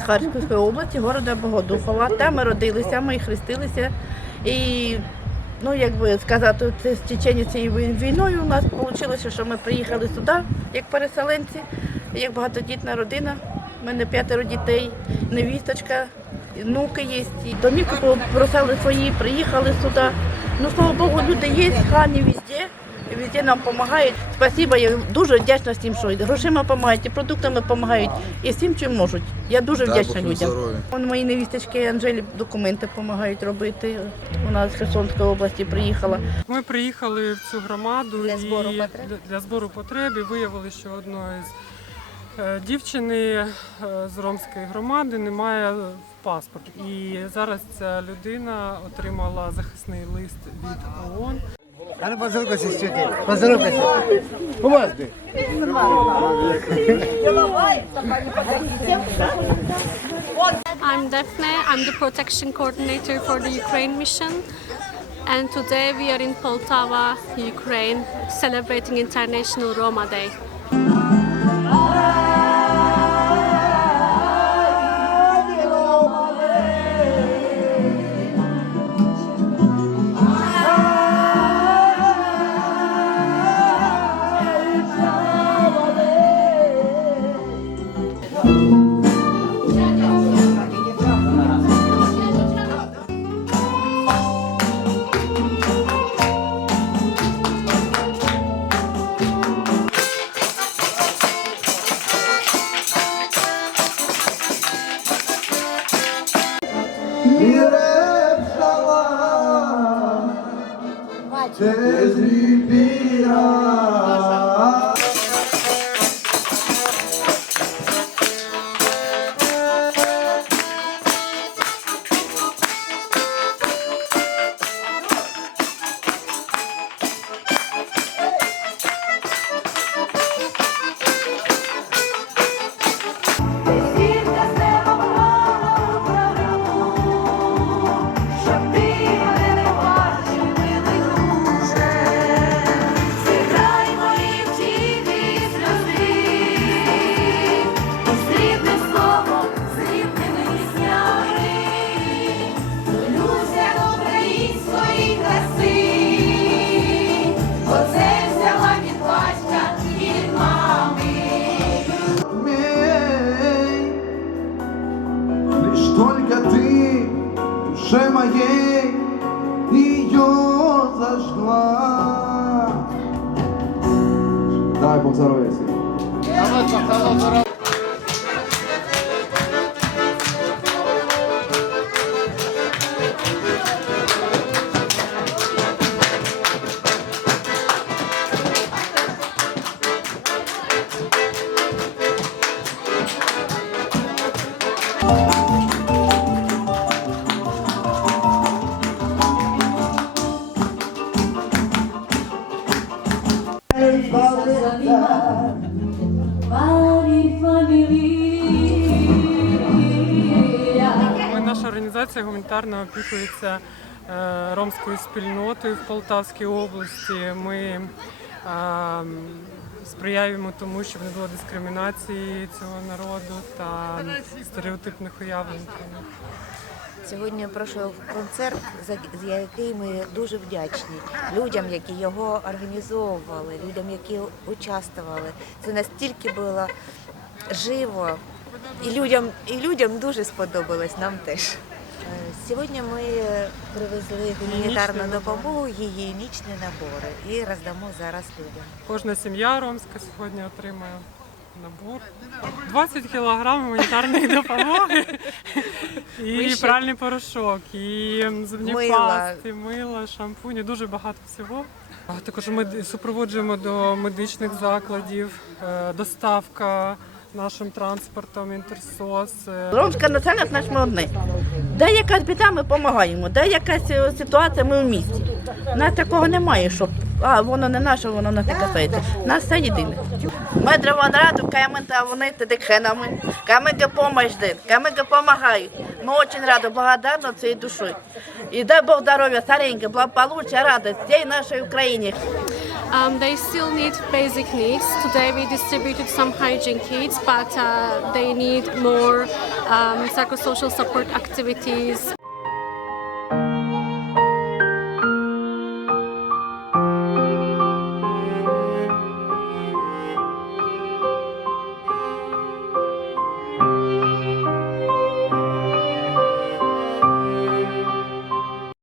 від Харківської області, города Богодухова. Там ми родилися, ми хрестилися. І, ну, як би сказати, це з течення цією війною у нас вийшло, що ми приїхали сюди, як переселенці, як багатодітна родина. У мене п'ятеро дітей, невісточка, внуки є. І домівку бросали свої, приїхали сюди. Ну, слава Богу, люди є, хані везде. І Везде нам допомагають. Спасибо, я дуже вдячна всім, що грошима допомагають, і продуктами допомагають, і всім, чим можуть. Я дуже Дай вдячна людям. здоров'я. Вон мої невісточки Анжелі документи допомагають робити. Вона з Херсонської області приїхала. Ми приїхали в цю громаду Для збору і потреб? для, для збору потреб і виявили, що одної з е, дівчини е, з ромської громади немає паспорт. І зараз ця людина отримала захисний лист від ООН. I'm Daphne. I'm the protection coordinator for the Ukraine mission. And today we are in Poltava, Ukraine, celebrating International Roma Day. Зірка з душе моей ее зажгла. Дай Бог здоровья всем. Наша організація гуманітарно опікується е, ромською спільнотою в Полтавській області. Ми е, сприяємо тому, щоб не було дискримінації цього народу та стереотипних уявлень. Сьогодні пройшов концерт, за за який ми дуже вдячні людям, які його організовували, людям, які участвували. Це настільки було живо, і людям, і людям дуже сподобалось нам теж. Е, Сьогодні ми привезли гуманітарну допомогу, гігієнічні набори і роздамо зараз людям. Кожна сім'я ромська сьогодні отримає набор. 20 кілограм гуманітарної допомоги і ще- пральний порошок, і зубні Мила. пасти, мила, шампуні, дуже багато всього. Також ми супроводжуємо до медичних закладів, е, доставка нашим транспортом, інтерсос. е, Ромська національність наш ми одне. Де якась біда, ми допомагаємо, де якась ситуація, ми в місті. Нас такого немає, щоб а, воно не наше, воно нас не касається. Нас все єдине. Ми древонраду, каємо та вони тедекхенами, ками допомогу ждет, ками допомагають. Ми дуже раді, благодарні цією душою. І дай Бог здоров'я, стареньке, благополуччя, радість всій нашій Україні. Um, they still need basic needs. Today we distributed some hygiene kits, but uh, they need more um, psychosocial support activities